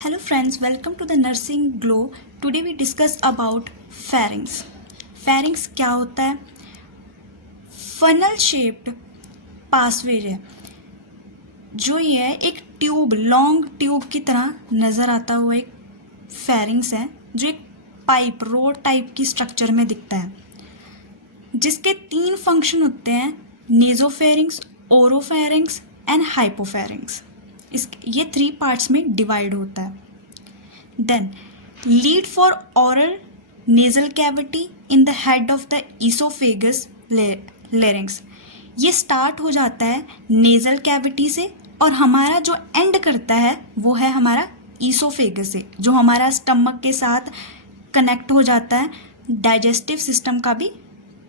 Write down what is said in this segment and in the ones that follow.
Hello friends, welcome to the Nursing Glow. Today we discuss about pharynx. Pharynx क्या होता है? Funnel shaped पासवे है जो ये है एक ट्यूब, लॉन्ग ट्यूब की तरह नज़र आता हुआ एक pharynx है जो एक पाइप, रोड टाइप की स्ट्रक्चर में दिखता है, जिसके 3 फंक्शन होते हैं: नेजोफेरिंक्स, ओरोफेरिंक्स एंड हाइपोफेरिंक्स। ये 3 पार्ट्स में डिवाइड होता है। Then lead for oral nasal cavity in the head of the oesophagus larynx. ये स्टार्ट हो जाता है नेजल कैविटी से और हमारा जो एंड करता है वो है हमारा ईसोफेगस से, जो हमारा स्टमक के साथ कनेक्ट हो जाता है, डाइजेस्टिव सिस्टम का भी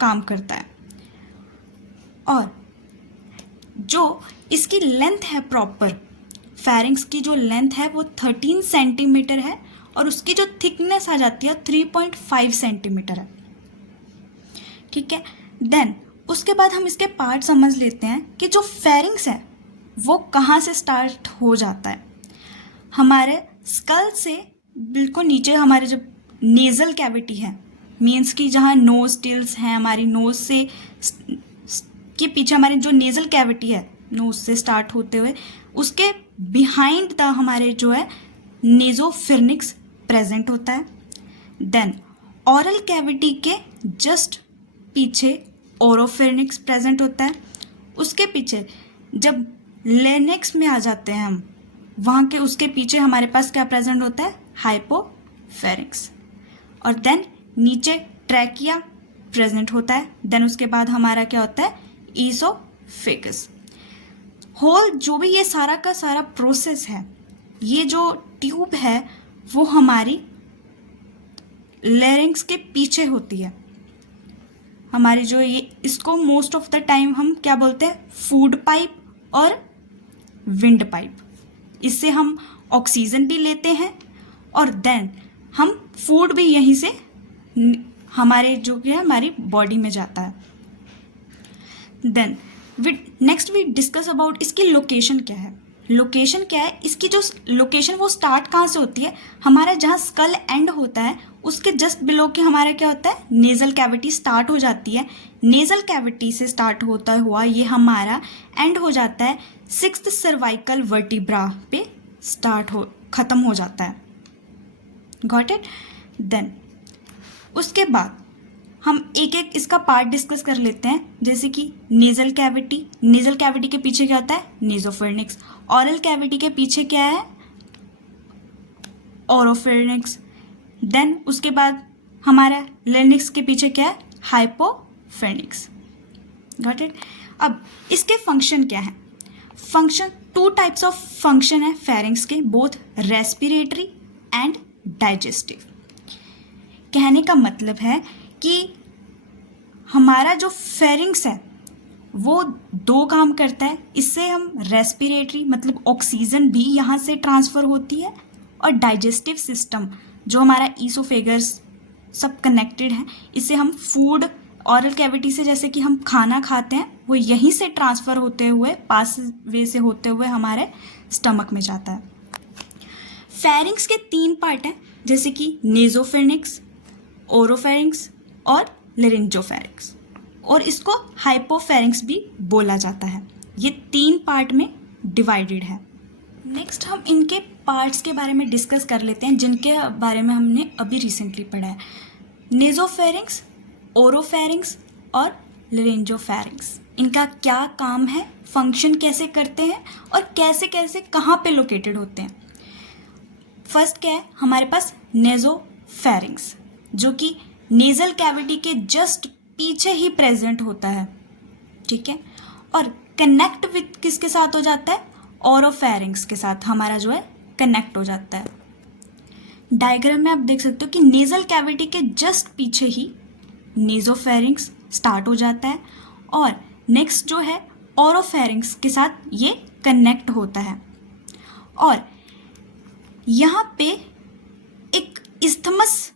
काम करता है। और जो इसकी लेंथ है प्रॉपर, फेरिंक्स की जो लेंथ है वो 13 सेंटीमीटर है और उसकी जो थिकनेस आ जाती है 3.5 सेंटीमीटर है। ठीक है। देन उसके बाद हम इसके पार्ट समझ लेते हैं कि जो फेरिंक्स है वो कहाँ से स्टार्ट हो जाता है। हमारे स्कल से बिल्कुल नीचे हमारे जो नेज़ल कैविटी है, मीन्स कि जहाँ नोज टिल्स हैं, हमारी नोज से के पीछे हमारी जो नेज़ल कैविटी है, नोज से स्टार्ट होते हुए उसके बिहाइंड द हमारे जो है नेजोफिर्निक्स प्रेजेंट होता है। देन ओरल कैविटी के जस्ट पीछे ओरोफिर्निक्स प्रेजेंट होता है। उसके पीछे जब लेनेक्स में आ जाते हैं हम, वहाँ के उसके पीछे हमारे पास क्या प्रेजेंट होता है? हाइपोफेरिंक्स। और देन नीचे ट्रैकिया प्रेजेंट होता है। देन उसके बाद हमारा क्या होता है? ईसोफेगस। होल जो भी ये सारा का सारा प्रोसेस है, ये जो ट्यूब है वो हमारी लेरिंग्स के पीछे होती है। हमारी जो ये इसको मोस्ट ऑफ द टाइम हम क्या बोलते हैं? फूड पाइप और विंड पाइप। इससे हम ऑक्सीजन भी लेते हैं और देन हम फूड भी यहीं से हमारे जो कि है हमारी बॉडी में जाता है। Then next we discuss about इसकी लोकेशन क्या है। लोकेशन क्या है इसकी? जो लोकेशन वो स्टार्ट कहाँ से होती है? हमारा जहाँ स्कल एंड होता है उसके जस्ट बिलो के हमारा क्या होता है? नेजल कैविटी स्टार्ट हो जाती है। नेजल कैविटी से स्टार्ट होता हुआ ये हमारा एंड हो जाता है 6th सर्वाइकल वर्टिब्रा पे ख़त्म हो जाता है। Got it? देन उसके बाद हम एक एक इसका पार्ट डिस्कस कर लेते हैं, जैसे कि नेजल कैविटी। नेजल कैविटी के पीछे क्या होता है? नेजोफिर्निक्स। ओरल कैविटी के पीछे क्या है? ओरोफिर्निक्स। देन उसके बाद हमारा लेरिंक्स के पीछे क्या है? हाइपोफिर्निक्स। Got it? अब इसके फंक्शन क्या है? फंक्शन 2 टाइप्स ऑफ फंक्शन है फेरिंक्स के, बोथ रेस्पिरेटरी एंड डाइजेस्टिव। कहने का मतलब है कि हमारा जो फेरिंक्स है वो 2 काम करता है। इससे हम रेस्पिरेटरी मतलब ऑक्सीजन भी यहाँ से ट्रांसफ़र होती है, और डाइजेस्टिव सिस्टम जो हमारा ईसोफेगस सब कनेक्टेड है, इससे हम फूड ऑरल कैविटी से जैसे कि हम खाना खाते हैं वो यहीं से ट्रांसफ़र होते हुए, पास वे से होते हुए हमारे स्टमक में जाता है। फेरिंक्स के 3 पार्ट हैं, जैसे कि नेजोफिर्निक्स, ओरोफेरिंक्स और लेरिंजोफेरिंक्स, और इसको हाइपोफेरिंक्स भी बोला जाता है। ये 3 पार्ट में डिवाइडेड है। नेक्स्ट हम इनके पार्ट्स के बारे में डिस्कस कर लेते हैं, जिनके बारे में हमने अभी रिसेंटली पढ़ा है। नेजोफेरिंक्स, ओरोफेरिंक्स और लेरिंजोफेरिंक्स, इनका क्या काम है, फंक्शन कैसे करते हैं और कैसे कैसे कहाँ पे लोकेटेड होते हैं। फर्स्ट क्या है? हमारे पास नेजोफेरिंक्स, जो कि नेजल कैविटी के जस्ट पीछे ही प्रेजेंट होता है। ठीक है। और कनेक्ट विथ किसके साथ हो जाता है? ओरोफेरिंक्स के साथ हमारा जो है कनेक्ट हो जाता है। डायग्राम में आप देख सकते हो कि नेजल कैविटी के जस्ट पीछे ही नेजोफेरिंक्स स्टार्ट हो जाता है और नेक्स्ट जो है ओरोफेरिंक्स के साथ ये कनेक्ट होता है। और यहाँ पे एक इस्थमस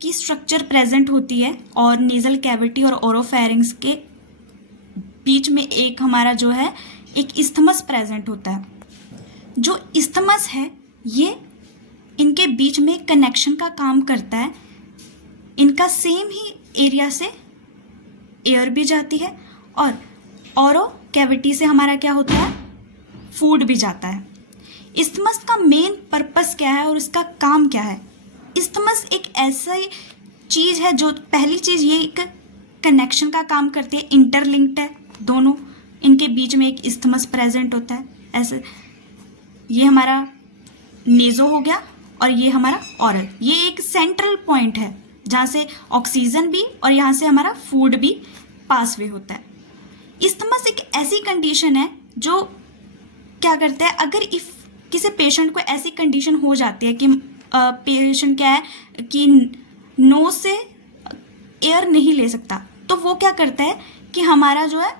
की स्ट्रक्चर प्रेजेंट होती है और नेजल कैविटी और ओरोफेरिंक्स के बीच में एक हमारा जो है एक इस्थमस प्रेजेंट होता है। जो इस्थमस है ये बीच में कनेक्शन का काम करता है। इनका सेम ही एरिया से एयर भी जाती है और ओरो कैविटी से हमारा क्या होता है, फूड भी जाता है। इस्थमस का मेन पर्पस क्या है और उसका काम क्या है? इस्थमस एक ऐसा चीज़ है जो, पहली चीज़ ये एक कनेक्शन का काम करती है, इंटरलिंक्ड है दोनों, इनके बीच में एक इस्थमस प्रेजेंट होता है। ऐसे ये हमारा नेज़ो हो गया और ये हमारा ओरल, ये एक सेंट्रल पॉइंट है जहाँ से ऑक्सीजन भी और यहाँ से हमारा फूड भी पासवे होता है। इस्थमस एक ऐसी कंडीशन है जो क्या करता है, अगर इफ किसी पेशेंट को ऐसी कंडीशन हो जाती है कि पेशेंट क्या है कि नोज से एयर नहीं ले सकता, तो वो क्या करता है कि हमारा जो है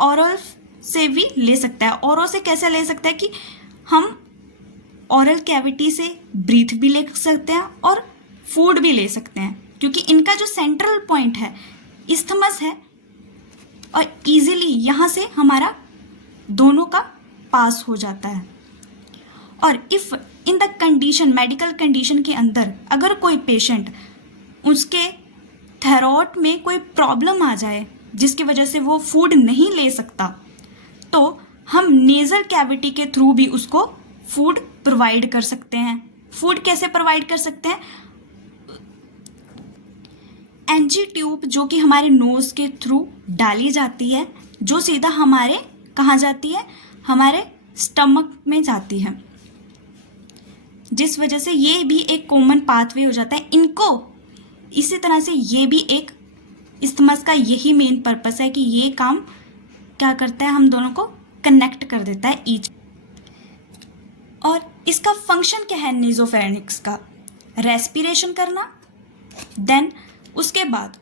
ओरल से भी ले सकता है। ओरल से कैसे ले सकता है कि हम ओरल कैविटी से ब्रीथ भी ले सकते हैं और फूड भी ले सकते हैं, क्योंकि इनका जो सेंट्रल पॉइंट है इस्थमस है और इजीली यहाँ से हमारा दोनों का पास हो जाता है। और if in the condition, medical condition के अंदर अगर कोई पेशेंट, उसके थ्रोट में कोई प्रॉब्लम आ जाए जिसकी वजह से वो फूड नहीं ले सकता, तो हम नेज़ल कैविटी के थ्रू भी उसको फूड प्रोवाइड कर सकते हैं। फूड कैसे प्रोवाइड कर सकते हैं? एनजी ट्यूब जो कि हमारे नोज़ के थ्रू डाली जाती है, जो सीधा हमारे कहाँ जाती है, हमारे स्टमक में जाती है, जिस वजह से ये भी एक कॉमन पाथवे हो जाता है इनको। इसी तरह से ये भी एक इस्थमस का यही मेन पर्पस है कि ये काम क्या करता है, हम दोनों को कनेक्ट कर देता है ईच। और इसका फंक्शन क्या है नेज़ोफेरिंक्स का? रेस्पिरेशन करना। देन उसके बाद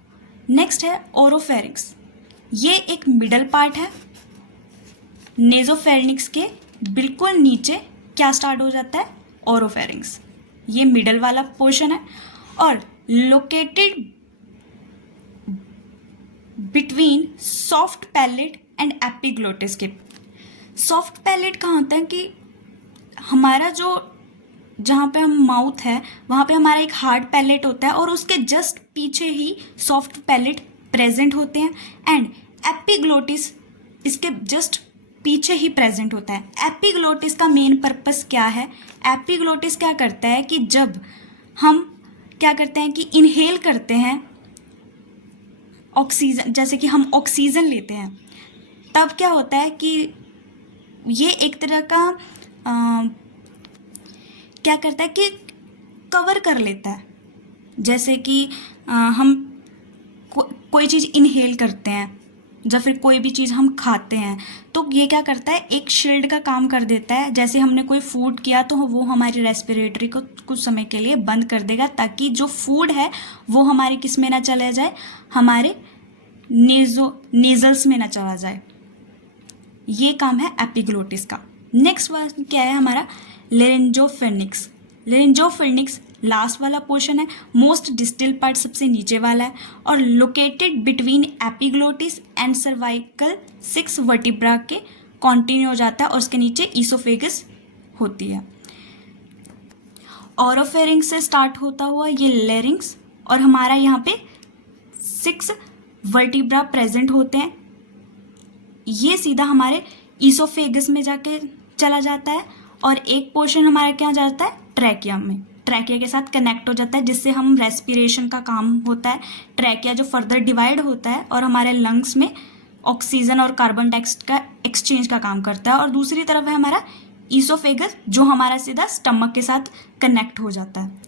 नेक्स्ट है ओरोफेरिंक्स। ये एक मिडल पार्ट है। नेज़ोफेरिंक्स के बिल्कुल नीचे क्या स्टार्ट हो जाता है, ओरोफेरिंक्स। ये मिडल वाला पोर्शन है और located between soft palate and epiglottis के। सॉफ्ट पैलेट कहाँ होता है कि हमारा जो, जहाँ पे हम माउथ है वहाँ पे हमारा एक हार्ड पैलेट होता है और उसके जस्ट पीछे ही सॉफ्ट पैलेट प्रेजेंट होते हैं, एंड एपिग्लोटिस इसके जस्ट पीछे ही प्रेजेंट होता है। एपिग्लोटिस का मेन पर्पस क्या है? एपिग्लोटिस क्या करता है कि जब हम क्या करते हैं कि इनहेल करते हैं ऑक्सीजन, जैसे कि हम ऑक्सीजन लेते हैं, तब क्या होता है कि ये एक तरह का क्या करता है कि कवर कर लेता है। जैसे कि हम कोई चीज़ इनहेल करते हैं या फिर कोई भी चीज़ हम खाते हैं, तो ये क्या करता है, एक शील्ड का काम कर देता है। जैसे हमने कोई फूड किया तो वो हमारी रेस्पिरेटरी को कुछ समय के लिए बंद कर देगा, ताकि जो फूड है वो हमारी किस में ना चला जाए, हमारे नेजल्स में ना चला जाए। ये काम है एपिग्लोटिस का। नेक्स्ट वर्ड क्या है हमारा, लेरिंजोफेरिंक्स। लेरिंजोफेरिंक्स लास्ट वाला पोर्शन है, मोस्ट डिस्टल पार्ट सबसे नीचे वाला है और located between epiglottis and cervical 6 vertebra के कॉन्टिन्यू हो जाता है और उसके नीचे ईसोफेगस होती है। ओरोफेरिंक्स से स्टार्ट होता हुआ ये लेरिंग्स और हमारा यहाँ पे 6 वर्टिब्रा प्रेजेंट होते हैं। ये सीधा हमारे ईसोफेगस में जाके चला जाता है और एक पोर्शन हमारा क्या जाता है, ट्रैकिया में, ट्रैकिया के साथ कनेक्ट हो जाता है, जिससे हम रेस्पिरेशन का काम होता है। ट्रैकिया जो फर्दर डिवाइड होता है और हमारे लंग्स में ऑक्सीजन और कार्बन डाइऑक्साइड का एक्सचेंज का काम करता है, और दूसरी तरफ है हमारा ईसोफेगस जो हमारा सीधा स्टमक के साथ कनेक्ट हो जाता है।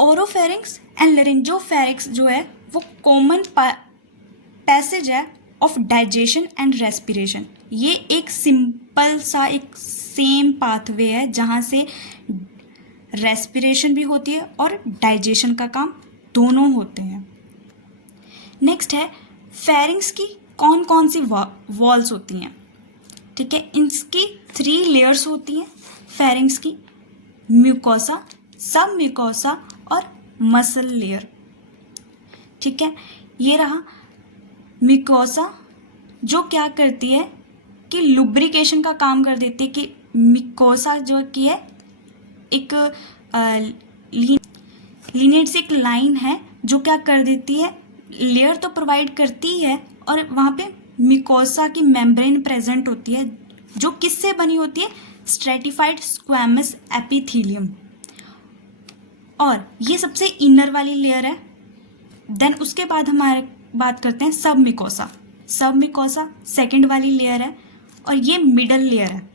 ओरोफेरिंक्स एंड लेरिंजोफेरिंक्स जो है वो कॉमन पैसेज है ऑफ डाइजेशन एंड रेस्पिरेशन। ये एक सिंपल सा एक सेम पाथवे है जहाँ से रेस्पिरेशन भी होती है और डाइजेशन का काम दोनों होते हैं। नेक्स्ट है फेरिंग्स की कौन कौन सी वॉल्स होती हैं। ठीक है, इनकी 3 लेयर्स होती हैं फेरिंग्स की, म्यूकोसा, सब म्यूकोसा और मसल लेयर। ठीक है, ये रहा म्यूकोसा जो क्या करती है कि लुब्रिकेशन का काम कर देती है, कि म्यूकोसा जो की है एक लीनियड से एक लाइन है जो क्या कर देती है, लेयर तो प्रोवाइड करती ही है और वहाँ पे मिकोसा की मेम्ब्रेन प्रेजेंट होती है जो किससे बनी होती है, स्ट्रेटिफाइड स्क्वैमस एपिथेलियम, और ये सबसे इनर वाली लेयर है। देन उसके बाद हमारे बात करते हैं सब मिकोसा। सब मिकोसा सेकेंड वाली लेयर है और ये मिडल लेयर है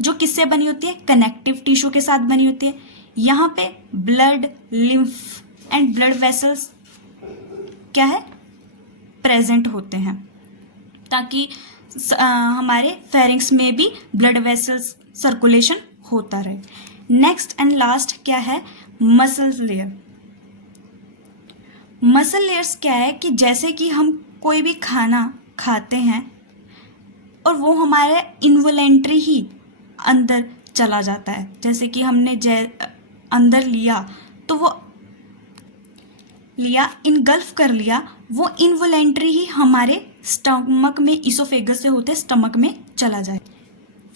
जो किससे बनी होती है, कनेक्टिव टिश्यू के साथ बनी होती है। यहाँ पे blood, lymph and blood vessels क्या है, प्रेजेंट होते हैं ताकि हमारे फेरिंग्स में भी ब्लड वेसल्स सर्कुलेशन होता रहे। नेक्स्ट एंड लास्ट क्या है, मसल लेयर। मसल लेयर्स क्या है कि जैसे कि हम कोई भी खाना खाते हैं और वो हमारे इनवॉलेंट्री ही अंदर चला जाता है, जैसे कि हमने अंदर लिया तो वो लिया, इनगल्फ कर लिया, वो इनवॉलेंट्री ही हमारे स्टमक में, इसोफेगस से होते स्टमक में चला जाए।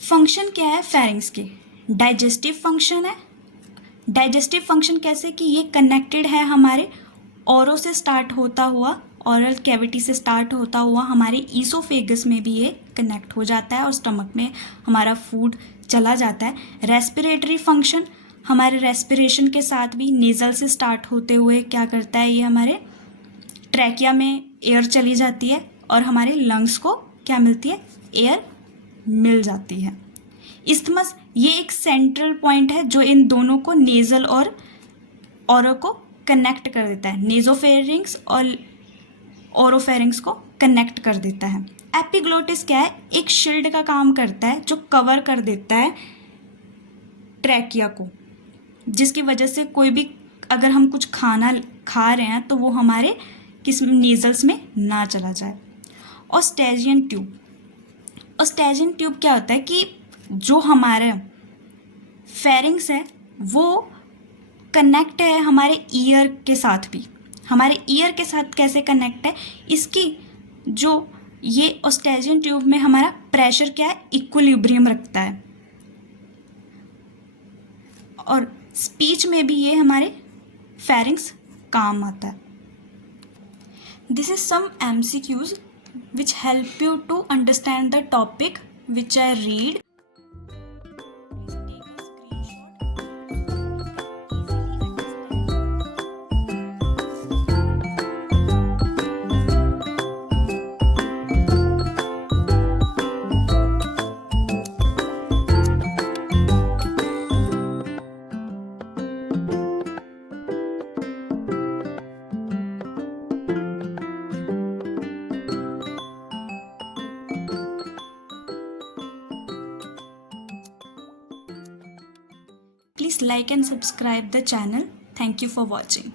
फंक्शन क्या है फेरिंग्स के, डाइजेस्टिव फंक्शन है। डाइजेस्टिव फंक्शन कैसे कि ये कनेक्टेड है हमारे ओरो से स्टार्ट होता हुआ, ओरल कैविटी से स्टार्ट होता हुआ हमारे ईसोफेगस में भी ये कनेक्ट हो जाता है और स्टमक में हमारा फूड चला जाता है। रेस्पिरेटरी फंक्शन, हमारे रेस्पिरेशन के साथ भी नेज़ल से स्टार्ट होते हुए क्या करता है, ये हमारे ट्रैकिया में एयर चली जाती है और हमारे लंग्स को क्या मिलती है, एयर मिल जाती है। इस्थमस ये एक सेंट्रल पॉइंट है जो इन दोनों को, नेज़ल और ओरो को कनेक्ट कर देता है, नेजोफेरिंग्स और ओरोफेरिंग्स को कनेक्ट कर देता है। एपिग्लोटिस क्या है, एक शील्ड का काम करता है जो कवर कर देता है ट्रैकिया को, जिसकी वजह से कोई भी अगर हम कुछ खाना खा रहे हैं तो वो हमारे किस नेजल्स में ना चला जाए। ऑस्टेजियन ट्यूब, ऑस्टेजियन ट्यूब क्या होता है कि जो हमारे फेरिंग्स है वो कनेक्ट है हमारे ईयर के साथ भी। हमारे ईयर के साथ कैसे कनेक्ट है, इसकी जो ये ऑस्टेजियन ट्यूब में हमारा प्रेशर क्या है, इक्विलिब्रियम रखता है, और स्पीच में भी ये हमारे फेरिंग्स काम आता है। This is some MCQs which help you to understand the topic which I read. Please like and subscribe the channel. Thank you for watching.